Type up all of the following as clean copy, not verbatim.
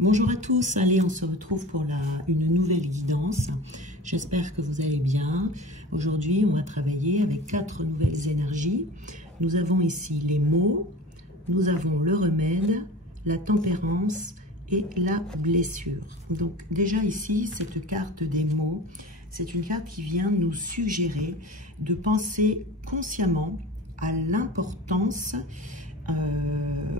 Bonjour à tous, allez, on se retrouve pour une nouvelle guidance. J'espère que vous allez bien. Aujourd'hui, on va travailler avec 4 nouvelles énergies. Nous avons ici les mots, nous avons le remède, la tempérance et la blessure. Donc déjà ici, cette carte des mots, c'est une carte qui vient nous suggérer de penser consciemment à l'importance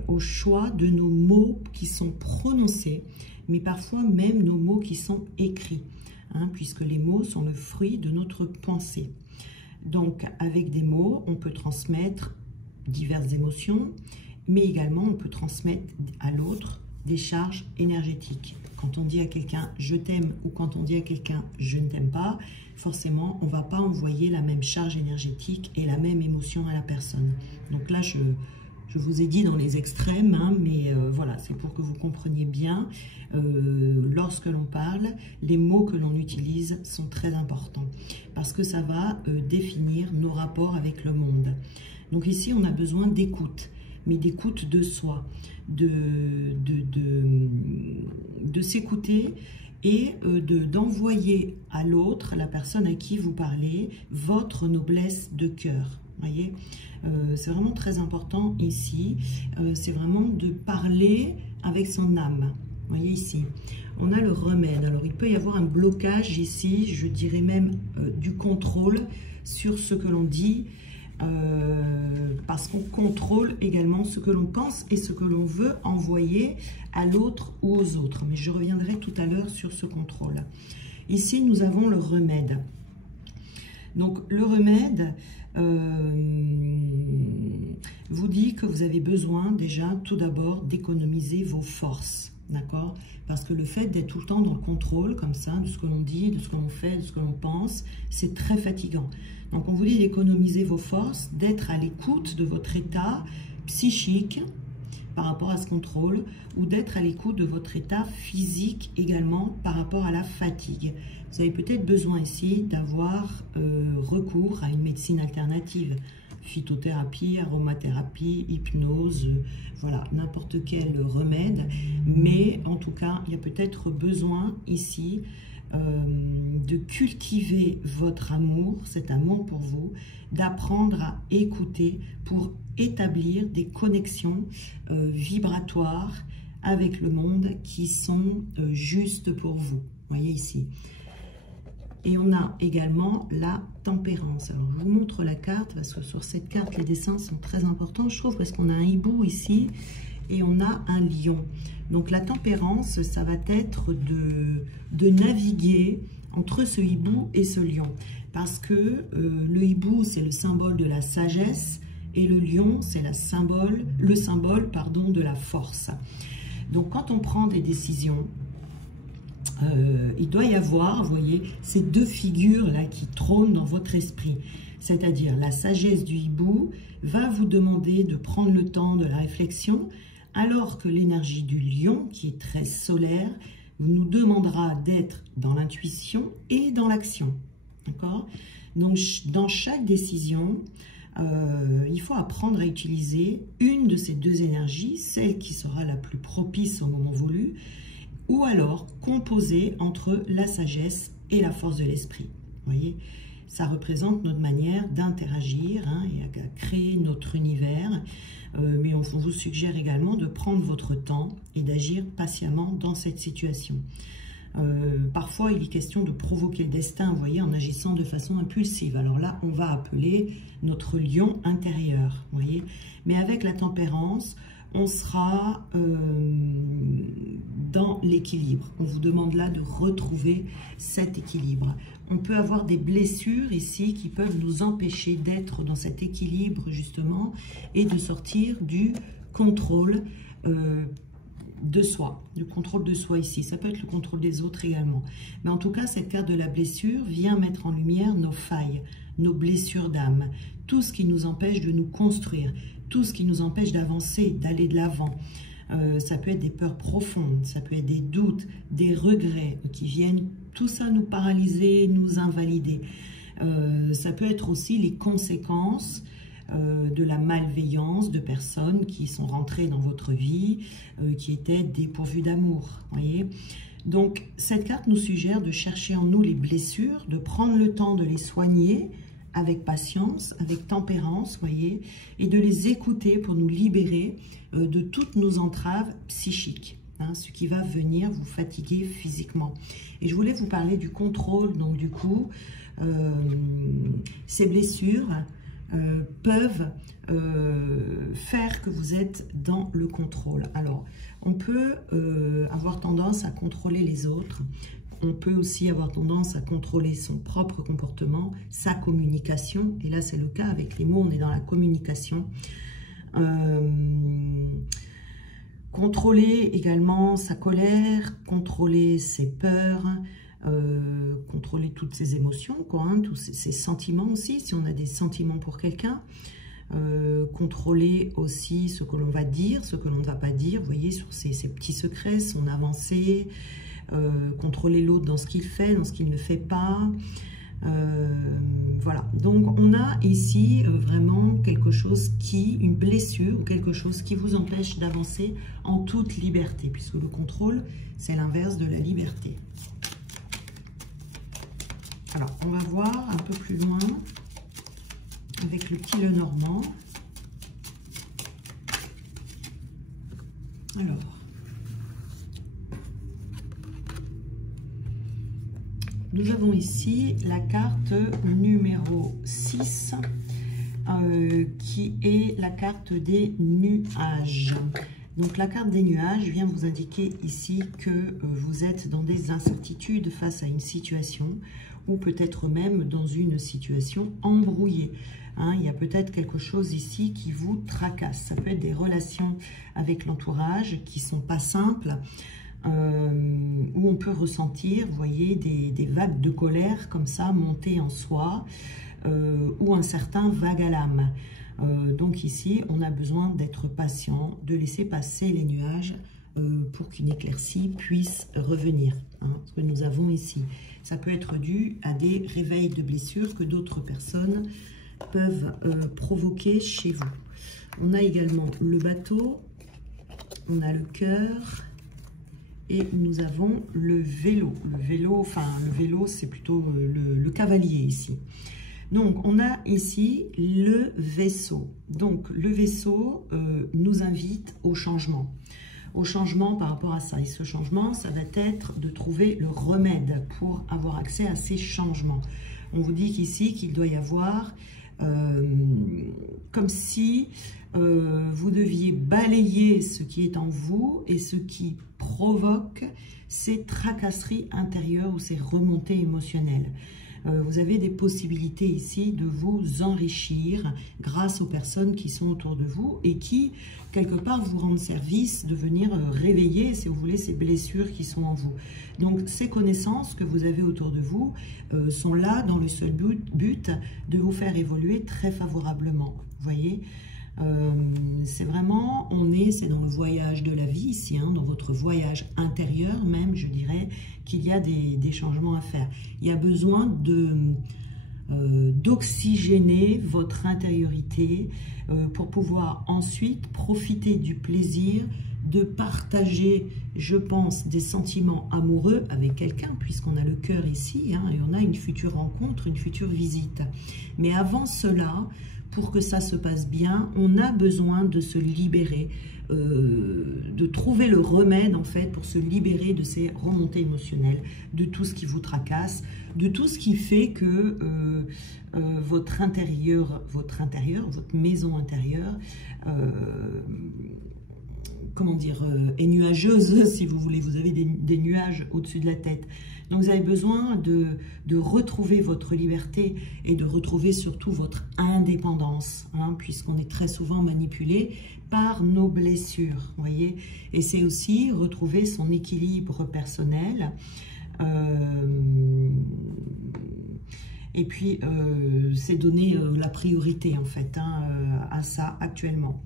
au choix de nos mots qui sont prononcés, mais parfois même nos mots qui sont écrits, puisque les mots sont le fruit de notre pensée. Donc, avec des mots, on peut transmettre diverses émotions, mais également on peut transmettre à l'autre des charges énergétiques. Quand on dit à quelqu'un « je t'aime » ou quand on dit à quelqu'un « je ne t'aime pas », forcément, on ne va pas envoyer la même charge énergétique et la même émotion à la personne. Donc là, je vous ai dit dans les extrêmes, mais voilà, c'est pour que vous compreniez bien. Lorsque l'on parle, les mots que l'on utilise sont très importants parce que ça va définir nos rapports avec le monde. Donc ici, on a besoin d'écoute, mais d'écoute de soi, de s'écouter et d'envoyer à l'autre, la personne à qui vous parlez, votre noblesse de cœur. Voyez, c'est vraiment très important ici, c'est vraiment de parler avec son âme. Voyez ici, on a le remède. Alors il peut y avoir un blocage ici, je dirais même du contrôle sur ce que l'on dit, parce qu'on contrôle également ce que l'on pense et ce que l'on veut envoyer à l'autre ou aux autres. Mais je reviendrai tout à l'heure sur ce contrôle. Ici, nous avons le remède. Donc le remède vous dit que vous avez besoin déjà tout d'abord d'économiser vos forces, d'accord? Parce que le fait d'être tout le temps dans le contrôle comme ça, de ce que l'on dit, de ce que l'on fait, de ce que l'on pense, c'est très fatigant. Donc on vous dit d'économiser vos forces, d'être à l'écoute de votre état psychique par rapport à ce contrôle, ou d'être à l'écoute de votre état physique également par rapport à la fatigue. Vous avez peut-être besoin ici d'avoir recours à une médecine alternative, phytothérapie, aromathérapie, hypnose, voilà, n'importe quel remède. Mais en tout cas, il y a peut-être besoin ici de cultiver votre amour, cet amour pour vous, d'apprendre à écouter pour établir des connexions vibratoires avec le monde qui sont justes pour vous. Voyez ici. Et on a également la tempérance. Alors, je vous montre la carte, parce que sur cette carte, les dessins sont très importants, je trouve, parce qu'on a un hibou ici, et on a un lion. Donc, la tempérance, ça va être de naviguer entre ce hibou et ce lion. Parce que le hibou, c'est le symbole de la sagesse, et le lion, c'est le symbole de la force. Donc, quand on prend des décisions, il doit y avoir, vous voyez, ces deux figures-là qui trônent dans votre esprit. C'est-à-dire, la sagesse du hibou va vous demander de prendre le temps de la réflexion, alors que l'énergie du lion, qui est très solaire, nous demandera d'être dans l'intuition et dans l'action. D'accord? Donc, dans chaque décision, il faut apprendre à utiliser une de ces deux énergies, celle qui sera la plus propice au moment voulu, ou alors composer entre la sagesse et la force de l'esprit. Vous voyez, ça représente notre manière d'interagir et à créer notre univers. Mais on vous suggère également de prendre votre temps et d'agir patiemment dans cette situation. Parfois, il est question de provoquer le destin, vous voyez, en agissant de façon impulsive. Alors là, on va appeler notre lion intérieur, vous voyez. Mais avec la tempérance, on sera dans l'équilibre. On vous demande là de retrouver cet équilibre. On peut avoir des blessures ici qui peuvent nous empêcher d'être dans cet équilibre justement et de sortir du contrôle de soi, du contrôle de soi ici. Ça peut être le contrôle des autres également. Mais en tout cas, cette carte de la blessure vient mettre en lumière nos failles, nos blessures d'âme, tout ce qui nous empêche de nous construire, tout ce qui nous empêche d'avancer, d'aller de l'avant. Ça peut être des peurs profondes, ça peut être des doutes, des regrets qui viennent, tout ça nous paralyser, nous invalider. Ça peut être aussi les conséquences de la malveillance de personnes qui sont rentrées dans votre vie, qui étaient dépourvues d'amour, voyez. Donc, cette carte nous suggère de chercher en nous les blessures, de prendre le temps de les soigner avec patience, avec tempérance, voyez, et de les écouter pour nous libérer de toutes nos entraves psychiques, hein, ce qui va venir vous fatiguer physiquement. Et je voulais vous parler du contrôle, donc du coup, ces blessures peuvent faire que vous êtes dans le contrôle. Alors, on peut avoir tendance à contrôler les autres. On peut aussi avoir tendance à contrôler son propre comportement, sa communication. Et là, c'est le cas avec les mots, on est dans la communication. Contrôler également sa colère, contrôler ses peurs, contrôler toutes ses émotions, quoi, hein, tous ses sentiments aussi, si on a des sentiments pour quelqu'un. Contrôler aussi ce que l'on va dire, ce que l'on ne va pas dire, vous voyez, sur ses petits secrets, son avancée, contrôler l'autre dans ce qu'il fait, dans ce qu'il ne fait pas. Voilà, donc on a ici vraiment quelque chose une blessure ou quelque chose qui vous empêche d'avancer en toute liberté, puisque le contrôle, c'est l'inverse de la liberté. Alors, on va voir un peu plus loin avec le petit Lenormand. Alors, nous avons ici la carte numéro 6, qui est la carte des nuages. Donc la carte des nuages vient vous indiquer ici que vous êtes dans des incertitudes face à une situation, ou peut-être même dans une situation embrouillée. Hein, il y a peut-être quelque chose ici qui vous tracasse. Ça peut être des relations avec l'entourage qui ne sont pas simples, où on peut ressentir, vous voyez, des vagues de colère comme ça, montées en soi, ou un certain vague à l'âme. Donc ici, on a besoin d'être patient, de laisser passer les nuages pour qu'une éclaircie puisse revenir. Hein, ce que nous avons ici. Ça peut être dû à des réveils de blessures que d'autres personnes peuvent provoquer chez vous. On a également le bateau, on a le cœur et nous avons le vélo. Le vélo, c'est plutôt le cavalier ici. Donc, on a ici le vaisseau. Donc, le vaisseau nous invite au changement. Au changement par rapport à ça. Et ce changement, ça va être de trouver le remède pour avoir accès à ces changements. On vous dit qu'ici, qu'il doit y avoir comme si vous deviez balayer ce qui est en vous et ce qui provoque ces tracasseries intérieures ou ces remontées émotionnelles. Vous avez des possibilités ici de vous enrichir grâce aux personnes qui sont autour de vous et qui, quelque part, vous rendent service de venir réveiller, si vous voulez, ces blessures qui sont en vous. Donc, ces connaissances que vous avez autour de vous sont là dans le seul but de vous faire évoluer très favorablement. Vous voyez ? C'est vraiment, c'est dans le voyage de la vie ici, hein, dans votre voyage intérieur même, je dirais, qu'il y a des changements à faire. Il y a besoin d'oxygéner votre intériorité pour pouvoir ensuite profiter du plaisir de partager, je pense, des sentiments amoureux avec quelqu'un, puisqu'on a le cœur ici, hein, et on a une future rencontre, une future visite. Mais avant cela, pour que ça se passe bien, on a besoin de se libérer, de trouver le remède en fait pour se libérer de ces remontées émotionnelles, de tout ce qui vous tracasse, de tout ce qui fait que votre maison intérieure, comment dire, est nuageuse, si vous voulez, vous avez des nuages au-dessus de la tête. Donc vous avez besoin de retrouver votre liberté et de retrouver surtout votre indépendance, hein, puisqu'on est très souvent manipulé par nos blessures, voyez. Et c'est aussi retrouver son équilibre personnel, et puis c'est donner la priorité en fait, hein, à ça actuellement.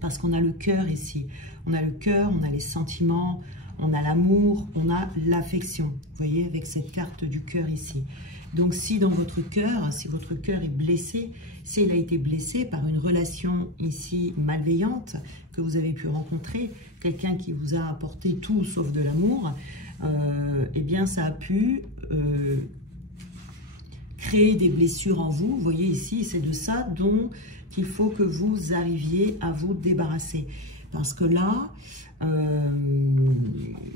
Parce qu'on a le cœur ici, on a le cœur, on a les sentiments, on a l'amour, on a l'affection. Vous voyez, avec cette carte du cœur ici. Donc, si dans votre cœur, si votre cœur est blessé, s'il a été blessé par une relation ici malveillante que vous avez pu rencontrer, quelqu'un qui vous a apporté tout sauf de l'amour, eh bien, ça a pu créer des blessures en vous. Vous voyez ici, c'est de ça dont il faut que vous arriviez à vous débarrasser. Parce que là,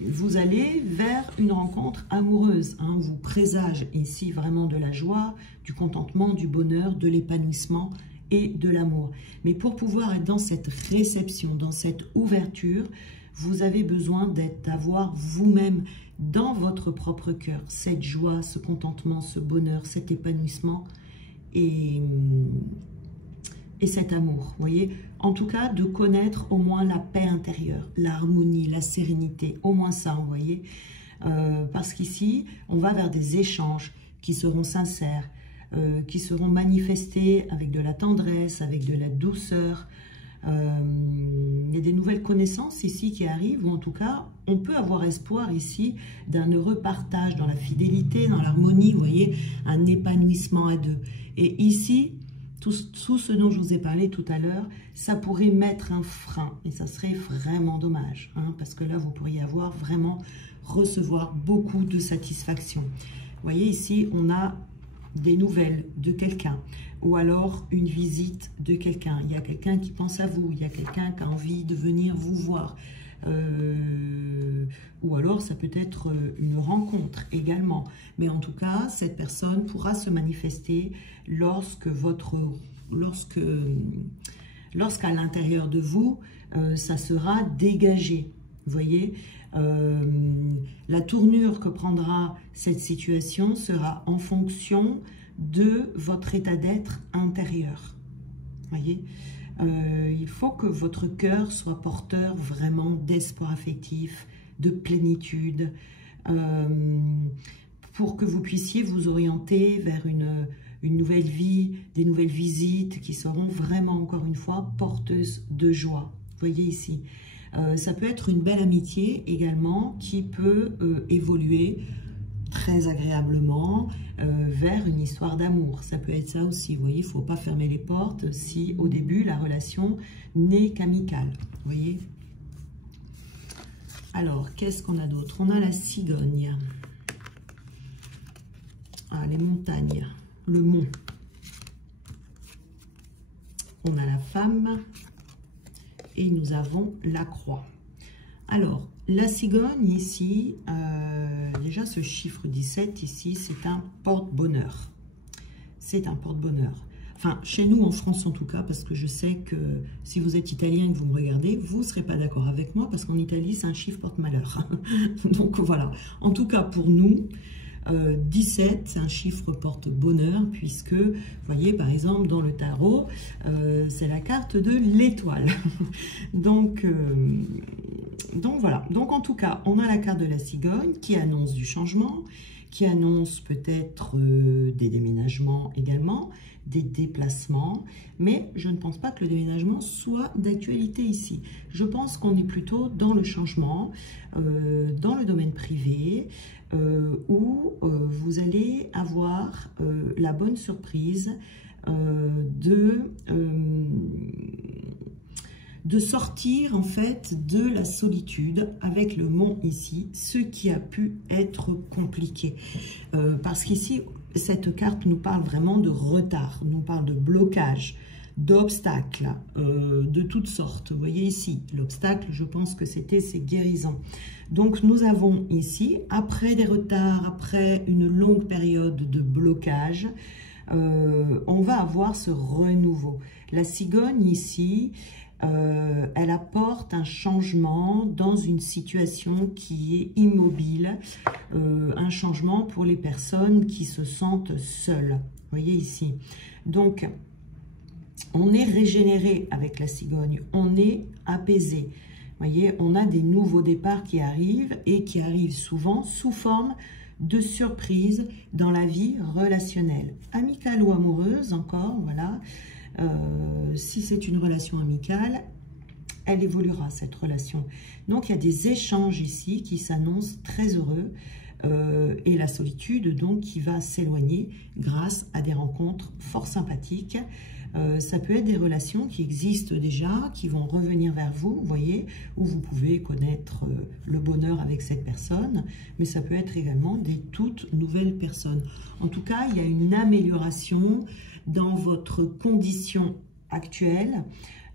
vous allez vers une rencontre amoureuse. Hein. On vous présage ici vraiment de la joie, du contentement, du bonheur, de l'épanouissement et de l'amour. Mais pour pouvoir être dans cette réception, dans cette ouverture, vous avez besoin d'avoir vous-même dans votre propre cœur cette joie, ce contentement, ce bonheur, cet épanouissement et cet amour, vous voyez. En tout cas, de connaître au moins la paix intérieure, l'harmonie, la sérénité, au moins ça, vous voyez. Parce qu'ici, on va vers des échanges qui seront sincères, qui seront manifestés avec de la tendresse, avec de la douceur. Il y a des nouvelles connaissances ici qui arrivent, ou en tout cas, on peut avoir espoir ici d'un heureux partage dans la fidélité, dans l'harmonie, vous voyez, un épanouissement à deux. Et ici, tout ce dont je vous ai parlé tout à l'heure, ça pourrait mettre un frein, et ça serait vraiment dommage, hein, parce que là, vous pourriez recevoir beaucoup de satisfaction. Vous voyez, ici, on a des nouvelles de quelqu'un, ou alors une visite de quelqu'un. Il y a quelqu'un qui pense à vous, il y a quelqu'un qui a envie de venir vous voir. Ou alors ça peut être une rencontre également. Mais en tout cas, cette personne pourra se manifester lorsqu'à l'intérieur de vous, ça sera dégagé. Vous voyez, la tournure que prendra cette situation sera en fonction de votre état d'être intérieur. Vous voyez, il faut que votre cœur soit porteur vraiment d'espoir affectif, de plénitude, pour que vous puissiez vous orienter vers une nouvelle vie, des nouvelles visites qui seront vraiment, encore une fois, porteuses de joie. Vous voyez ici, ça peut être une belle amitié également qui peut évoluer très agréablement vers une histoire d'amour. Ça peut être ça aussi, vous voyez, il ne faut pas fermer les portes si au début la relation n'est qu'amicale, vous voyez. Alors, qu'est-ce qu'on a d'autre? On a la cigogne, les montagnes, le mont. On a la femme et nous avons la croix. Alors, la cigogne ici, déjà ce chiffre 17 ici, c'est un porte-bonheur. C'est un porte-bonheur. Enfin, chez nous en France en tout cas, parce que je sais que si vous êtes italien et que vous me regardez, vous ne serez pas d'accord avec moi, parce qu'en Italie, c'est un chiffre porte-malheur. Donc voilà, en tout cas pour nous, 17, c'est un chiffre porte-bonheur, puisque, vous voyez, par exemple, dans le tarot, c'est la carte de l'étoile. Donc voilà, donc en tout cas, on a la carte de la cigogne qui annonce du changement, qui annonce peut-être des déménagements également, des déplacements, mais je ne pense pas que le déménagement soit d'actualité ici. Je pense qu'on est plutôt dans le changement, dans le domaine privé, où vous allez avoir la bonne surprise de sortir en fait de la solitude avec le mont ici, ce qui a pu être compliqué. Parce qu'ici, cette carte nous parle vraiment de retard, nous parle de blocage, d'obstacles, de toutes sortes. Vous voyez ici, l'obstacle, je pense que c'est guérison. Donc nous avons ici, après des retards, après une longue période de blocage, on va avoir ce renouveau. La cigogne ici, elle apporte un changement dans une situation qui est immobile, un changement pour les personnes qui se sentent seules. Vous voyez ici. Donc, on est régénéré avec la cigogne, on est apaisé. Vous voyez, on a des nouveaux départs qui arrivent et qui arrivent souvent sous forme de surprises dans la vie relationnelle. Amicale ou amoureuse, encore, voilà. Si c'est une relation amicale, elle évoluera, cette relation. Donc, il y a des échanges ici qui s'annoncent très heureux. Et la solitude, donc, qui va s'éloigner grâce à des rencontres fort sympathiques. Ça peut être des relations qui existent déjà, qui vont revenir vers vous, vous voyez, où vous pouvez connaître le bonheur avec cette personne, mais ça peut être également des toutes nouvelles personnes. En tout cas, il y a une amélioration dans votre condition actuelle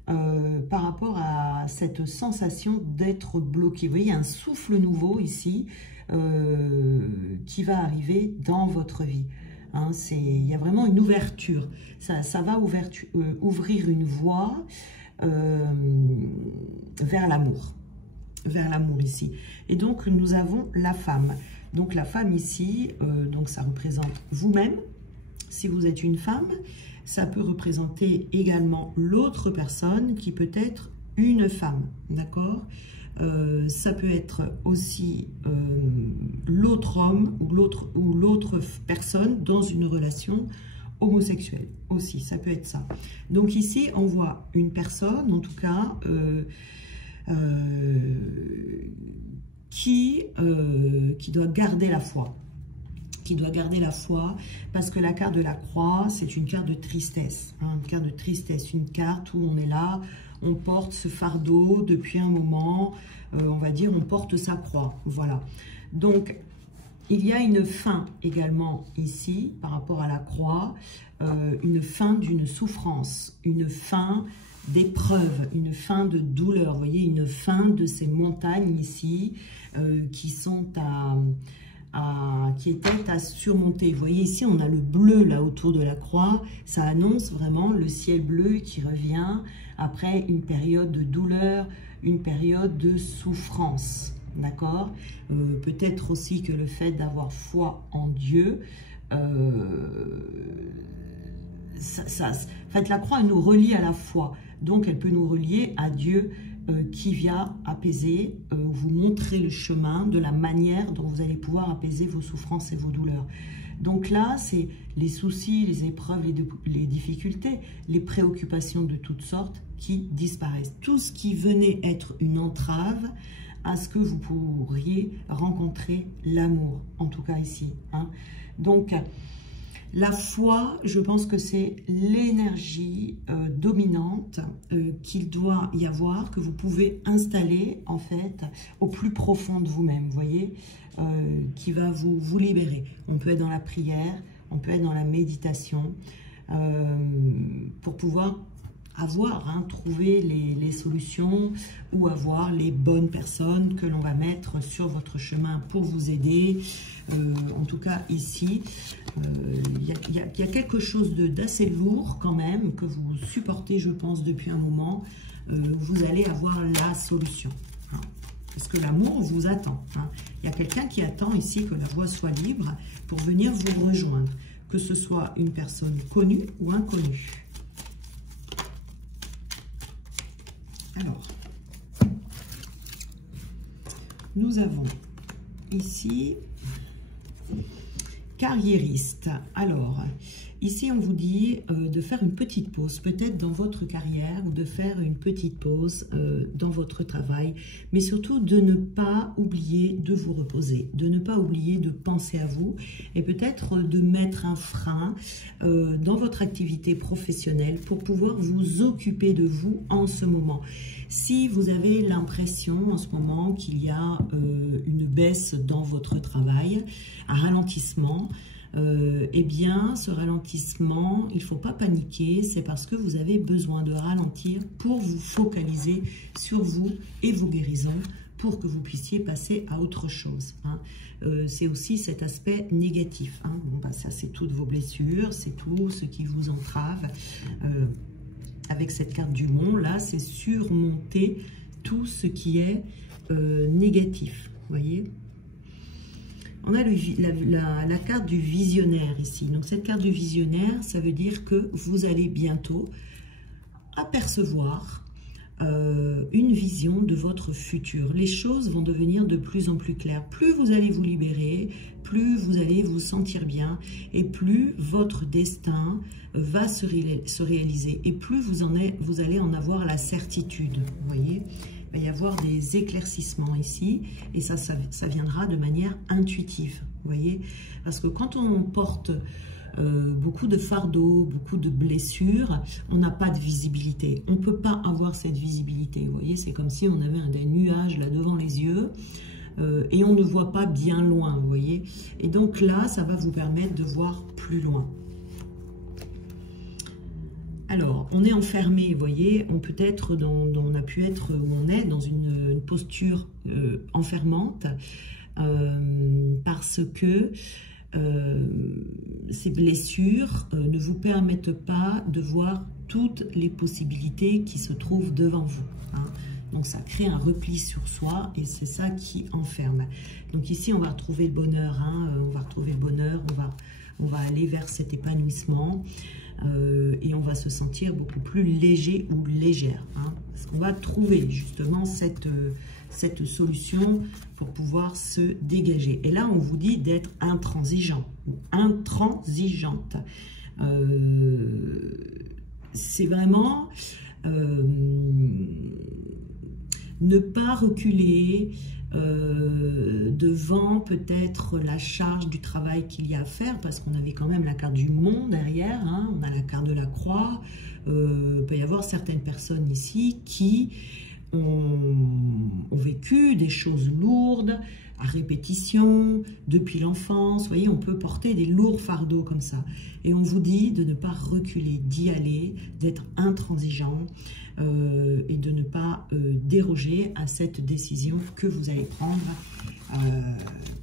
par rapport à cette sensation d'être bloqué. Vous voyez, il y a un souffle nouveau ici qui va arriver dans votre vie. Hein, il y a vraiment une ouverture. Ça va ouvrir une voie vers l'amour. Vers l'amour ici. Et donc, nous avons la femme. Donc, la femme ici, donc ça représente vous-même. Si vous êtes une femme, ça peut représenter également l'autre personne qui peut être une femme. D'accord ? Ça peut être aussi l'autre homme ou l'autre personne dans une relation homosexuelle aussi, ça peut être ça. Donc ici, on voit une personne, en tout cas, qui doit garder la foi. Qui doit garder la foi, parce que la carte de la croix, c'est une carte de tristesse. Hein, une carte de tristesse, une carte où on est là, on porte ce fardeau depuis un moment, on va dire, on porte sa croix, voilà. Donc, il y a une fin également ici, par rapport à la croix, une fin d'une souffrance, une fin d'épreuve, une fin de douleur, vous voyez, une fin de ces montagnes ici, qui sont qui étaient à surmonter. Vous voyez ici, on a le bleu là autour de la croix, ça annonce vraiment le ciel bleu qui revient après une période de douleur, une période de souffrance, d'accord? Peut-être aussi que le fait d'avoir foi en Dieu, en fait, la croix elle nous relie à la foi, donc elle peut nous relier à Dieu qui vient apaiser, vous montrer le chemin de la manière dont vous allez pouvoir apaiser vos souffrances et vos douleurs. Donc là, c'est les soucis, les épreuves, les difficultés, les préoccupations de toutes sortes qui disparaissent. Tout ce qui venait être une entrave à ce que vous pourriez rencontrer l'amour, en tout cas ici. Hein. Donc, la foi, je pense que c'est l'énergie dominante qu'il doit y avoir, que vous pouvez installer en fait au plus profond de vous-même, vous voyez, qui va vous libérer. On peut être dans la prière, on peut être dans la méditation, pour pouvoir trouver les solutions ou avoir les bonnes personnes que l'on va mettre sur votre chemin pour vous aider. En tout cas, ici, il y a quelque chose d'assez lourd quand même que vous supportez, je pense, depuis un moment. Vous allez avoir la solution. Hein, parce que l'amour vous attend. Hein. Il y a quelqu'un qui attend ici que la voie soit libre pour venir vous rejoindre. Que ce soit une personne connue ou inconnue. Alors, nous avons ici carriériste. Alors, ici on vous dit de faire une petite pause, peut-être dans votre carrière, ou de faire une petite pause dans votre travail, mais surtout de ne pas oublier de vous reposer, de ne pas oublier de penser à vous, et peut-être de mettre un frein dans votre activité professionnelle pour pouvoir vous occuper de vous en ce moment. Si vous avez l'impression en ce moment qu'il y a une baisse dans votre travail, un ralentissement, eh bien, ce ralentissement, il ne faut pas paniquer, c'est parce que vous avez besoin de ralentir pour vous focaliser sur vous et vos guérisons, pour que vous puissiez passer à autre chose. Hein. C'est aussi cet aspect négatif. Hein. Bon, bah, ça, c'est toutes vos blessures, c'est tout ce qui vous entrave. Avec cette carte du monde, là, c'est surmonter tout ce qui est négatif. Vous voyez ? On a la carte du visionnaire ici. Donc, cette carte du visionnaire, ça veut dire que vous allez bientôt apercevoir une vision de votre futur. Les choses vont devenir de plus en plus claires. Plus vous allez vous libérer, plus vous allez vous sentir bien et plus votre destin va se réaliser et plus vous allez en avoir la certitude. Vous voyez, il va y avoir des éclaircissements ici et ça viendra de manière intuitive. Vous voyez, parce que quand on porte beaucoup de fardeaux, beaucoup de blessures, on n'a pas de visibilité. On ne peut pas avoir cette visibilité. Vous voyez, c'est comme si on avait des nuages là devant les yeux et on ne voit pas bien loin. Vous voyez, et donc là, ça va vous permettre de voir plus loin. Alors, on est enfermé, vous voyez, on peut être on a pu être où on est dans une posture enfermante parce que ces blessures ne vous permettent pas de voir toutes les possibilités qui se trouvent devant vous. Hein. Donc ça crée un repli sur soi et c'est ça qui enferme. Donc ici on va retrouver le bonheur, hein. On va retrouver le bonheur, on va aller vers cet épanouissement et on va se sentir beaucoup plus léger ou légère. Hein, parce qu'on va trouver justement cette solution pour pouvoir se dégager. Et là, on vous dit d'être intransigeant ou intransigeante. C'est vraiment ne pas reculer devant peut-être la charge du travail qu'il y a à faire, parce qu'on avait quand même la carte du monde derrière, hein, on a la carte de la croix. Il peut y avoir certaines personnes ici qui ont vécu des choses lourdes à répétition depuis l'enfance. Vous voyez, on peut porter des lourds fardeaux comme ça. Et on vous dit de ne pas reculer, d'y aller, d'être intransigeant et de ne pas déroger à cette décision que vous allez prendre.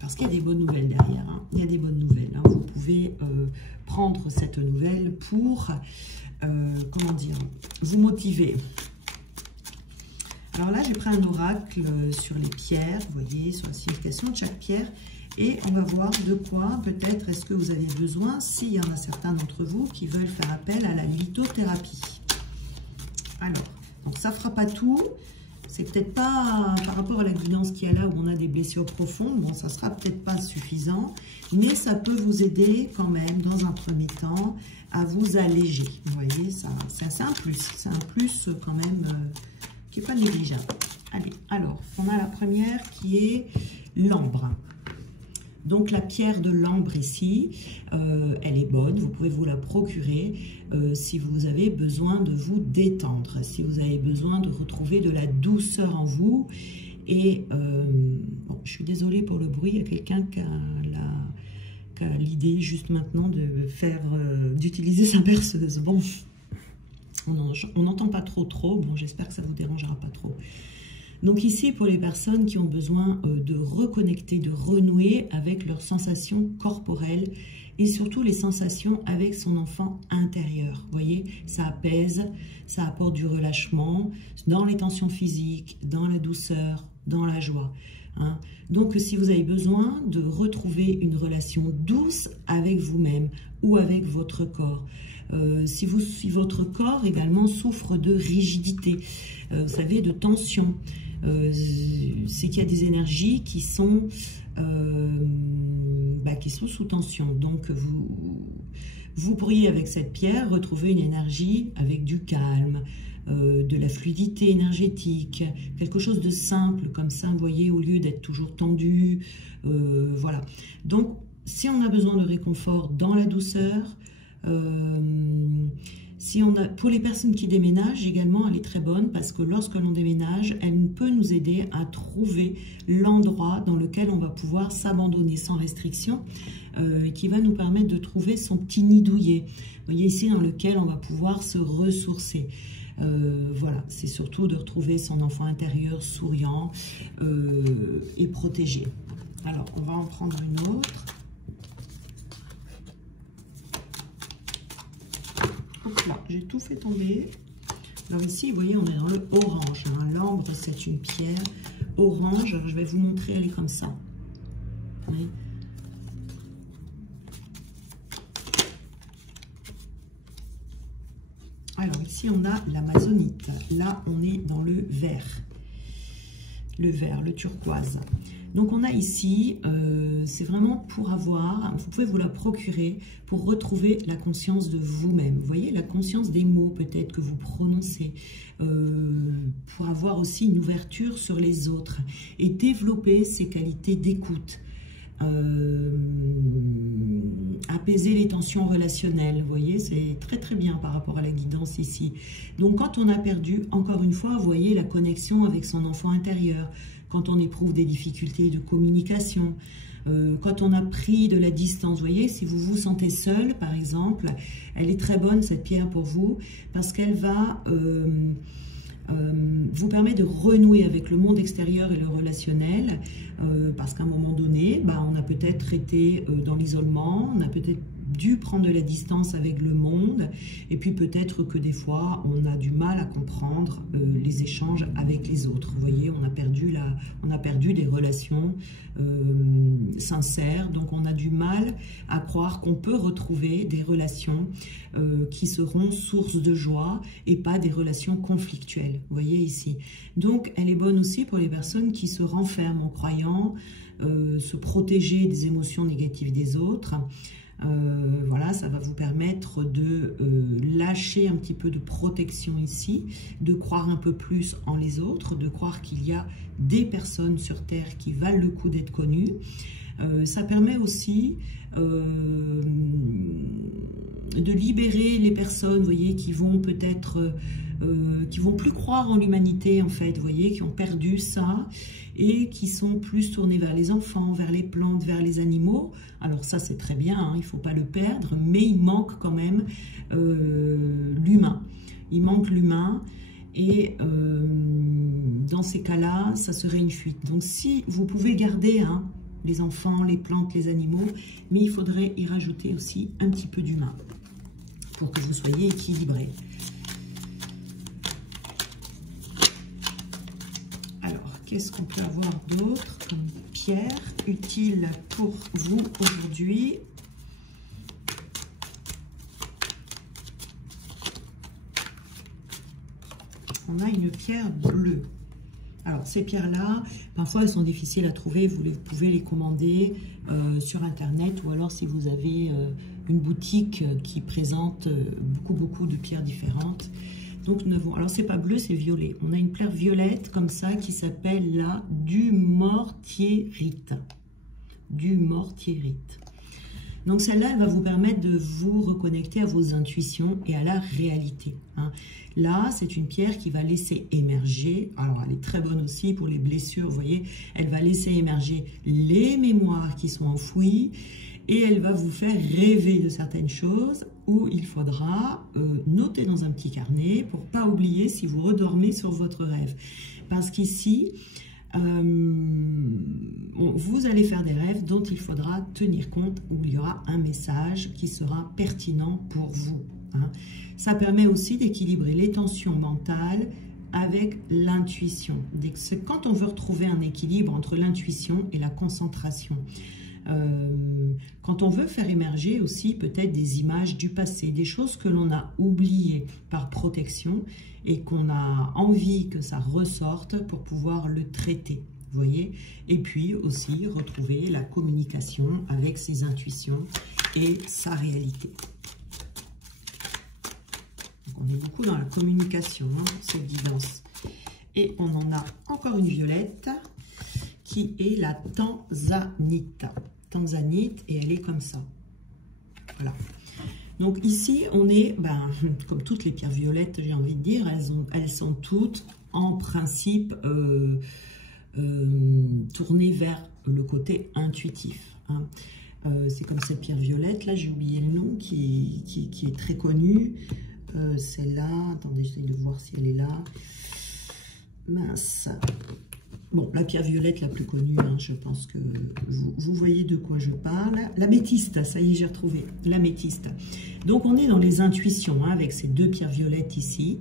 Parce qu'il y a des bonnes nouvelles derrière. Hein. Il y a des bonnes nouvelles. Hein. Vous pouvez prendre cette nouvelle pour, comment dire, vous motiver. Alors là, j'ai pris un oracle sur les pierres, vous voyez, sur la signification de chaque pierre. Et on va voir de quoi, peut-être, est-ce que vous avez besoin, s'il y en a certains d'entre vous qui veulent faire appel à la lithothérapie. Alors, donc ça ne fera pas tout. C'est peut-être pas, par rapport à la guidance qu'il y a là, où on a des blessures profondes, bon, ça ne sera peut-être pas suffisant. Mais ça peut vous aider quand même, dans un premier temps, à vous alléger. Vous voyez, c'est un plus. C'est un plus quand même... qui n'est pas négligeable. Allez, alors, on a la première qui est l'ambre. Donc, la pierre de l'ambre ici, elle est bonne. Vous pouvez vous la procurer si vous avez besoin de vous détendre, si vous avez besoin de retrouver de la douceur en vous. Et, bon, je suis désolée pour le bruit, il y a quelqu'un qui a l'idée juste maintenant de d'utiliser sa berceuse. Bon. On n'entend pas trop. Bon, j'espère que ça ne vous dérangera pas trop. Donc ici, pour les personnes qui ont besoin de reconnecter, de renouer avec leurs sensations corporelles et surtout les sensations avec son enfant intérieur. Vous voyez, ça apaise, ça apporte du relâchement dans les tensions physiques, dans la douceur, dans la joie. Hein. Donc, si vous avez besoin de retrouver une relation douce avec vous-même ou avec votre corps, si votre corps également souffre de rigidité, vous savez, de tension, c'est qu'il y a des énergies qui sont sous tension. Donc, vous pourriez, avec cette pierre, retrouver une énergie avec du calme, de la fluidité énergétique, quelque chose de simple comme ça, vous voyez, au lieu d'être toujours tendu. Voilà. Donc, si on a besoin de réconfort dans la douceur, pour les personnes qui déménagent également, elle est très bonne parce que lorsque l'on déménage, elle peut nous aider à trouver l'endroit dans lequel on va pouvoir s'abandonner sans restriction, qui va nous permettre de trouver son petit nid douillet. Vous voyez ici, dans lequel on va pouvoir se ressourcer. Voilà, c'est surtout de retrouver son enfant intérieur souriant et protégé. Alors, on va en prendre une autre. Hop là, j'ai tout fait tomber. Alors ici, vous voyez, on est dans le orange. Hein. L'ambre, c'est une pierre orange. Alors, je vais vous montrer, elle est comme ça. Oui. Alors ici, on a l'amazonite. Là, on est dans le vert, le turquoise. Donc on a ici, c'est vraiment pour avoir, vous pouvez vous la procurer pour retrouver la conscience de vous-même. Vous voyez, la conscience des mots peut-être que vous prononcez, pour avoir aussi une ouverture sur les autres et développer ces qualités d'écoute. Apaiser les tensions relationnelles, vous voyez, c'est très très bien par rapport à la guidance ici. Donc quand on a perdu, encore une fois, vous voyez, la connexion avec son enfant intérieur, quand on éprouve des difficultés de communication, quand on a pris de la distance, vous voyez, si vous vous sentez seul par exemple, elle est très bonne cette pierre pour vous, parce qu'elle va vous permet de renouer avec le monde extérieur et le relationnel, parce qu'à un moment donné, on a peut-être été dans l'isolement, on a peut-être dû prendre de la distance avec le monde, et puis peut-être que des fois on a du mal à comprendre les échanges avec les autres. Vous voyez, on a perdu des relations sincères, donc on a du mal à croire qu'on peut retrouver des relations qui seront source de joie et pas des relations conflictuelles. Vous voyez ici. Donc elle est bonne aussi pour les personnes qui se renferment en croyant se protéger des émotions négatives des autres. Voilà, ça va vous permettre de lâcher un petit peu de protection ici, de croire un peu plus en les autres, de croire qu'il y a des personnes sur Terre qui valent le coup d'être connues. Ça permet aussi de libérer les personnes, vous voyez, qui vont peut-être, qui vont plus croire en l'humanité en fait, vous voyez, qui ont perdu ça et qui sont plus tournés vers les enfants, vers les plantes, vers les animaux. Alors ça c'est très bien, hein, il ne faut pas le perdre, mais il manque quand même l'humain. Il manque l'humain et dans ces cas-là, ça serait une fuite. Donc si vous pouvez garder les enfants, les plantes, les animaux, mais il faudrait y rajouter aussi un petit peu d'humain pour que vous soyez équilibré. Alors, qu'est-ce qu'on peut avoir d'autre comme pierre utile pour vous aujourd'hui? On a une pierre bleue. Alors, ces pierres-là, parfois, elles sont difficiles à trouver. Vous pouvez les commander sur Internet ou alors si vous avez une boutique qui présente beaucoup de pierres différentes. Donc, alors, c'est pas bleu, c'est violet. On a une pierre violette comme ça qui s'appelle la dumortierite. Dumortierite. Donc celle-là, elle va vous permettre de vous reconnecter à vos intuitions et à la réalité. Là, c'est une pierre qui va laisser émerger, alors elle est très bonne aussi pour les blessures, vous voyez, elle va laisser émerger les mémoires qui sont enfouies et elle va vous faire rêver de certaines choses où il faudra noter dans un petit carnet pour ne pas oublier si vous redormez sur votre rêve. Parce qu'ici, vous allez faire des rêves dont il faudra tenir compte, où il y aura un message qui sera pertinent pour vous. Ça permet aussi d'équilibrer les tensions mentales avec l'intuition. Quand on veut retrouver un équilibre entre l'intuition et la concentration. Quand on veut faire émerger aussi peut-être des images du passé, des choses que l'on a oubliées par protection et qu'on a envie que ça ressorte pour pouvoir le traiter, vous voyez. Et puis aussi retrouver la communication avec ses intuitions et sa réalité. Donc on est beaucoup dans la communication, cette guidance. Et on en a encore une violette qui est la tanzanite. Tanzanite, et elle est comme ça. Voilà. Donc ici, on est, comme toutes les pierres violettes, j'ai envie de dire, elles sont toutes en principe tournées vers le côté intuitif. C'est comme cette pierre violette, là j'ai oublié le nom, qui est très connue. Celle-là, attendez, j'essaie de voir si elle est là. Mince. Bon, la pierre violette la plus connue, je pense que vous voyez de quoi je parle. L'améthyste, ça y est, j'ai retrouvé. L'améthyste. Donc, on est dans les intuitions avec ces deux pierres violettes ici.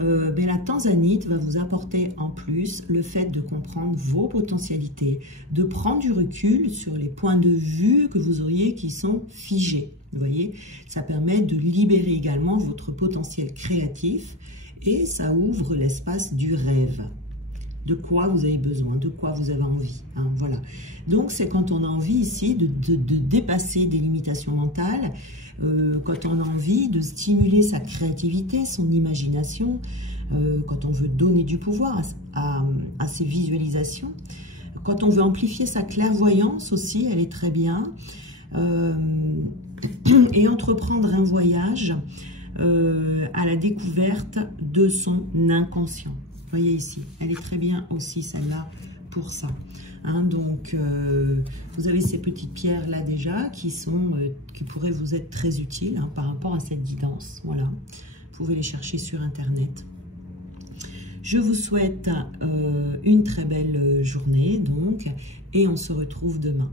ben la tanzanite va vous apporter en plus le fait de comprendre vos potentialités, de prendre du recul sur les points de vue que vous auriez qui sont figés. Vous voyez, ça permet de libérer également votre potentiel créatif et ça ouvre l'espace du rêve. De quoi vous avez besoin, de quoi vous avez envie. Hein, voilà. Donc, c'est quand on a envie ici de dépasser des limitations mentales, quand on a envie de stimuler sa créativité, son imagination, quand on veut donner du pouvoir à ses visualisations, quand on veut amplifier sa clairvoyance aussi, elle est très bien, et entreprendre un voyage à la découverte de son inconscient. Vous voyez ici, elle est très bien aussi celle-là pour ça. Hein, donc, vous avez ces petites pierres là déjà qui pourraient vous être très utiles hein, par rapport à cette guidance. Voilà, vous pouvez les chercher sur internet. Je vous souhaite une très belle journée donc et on se retrouve demain.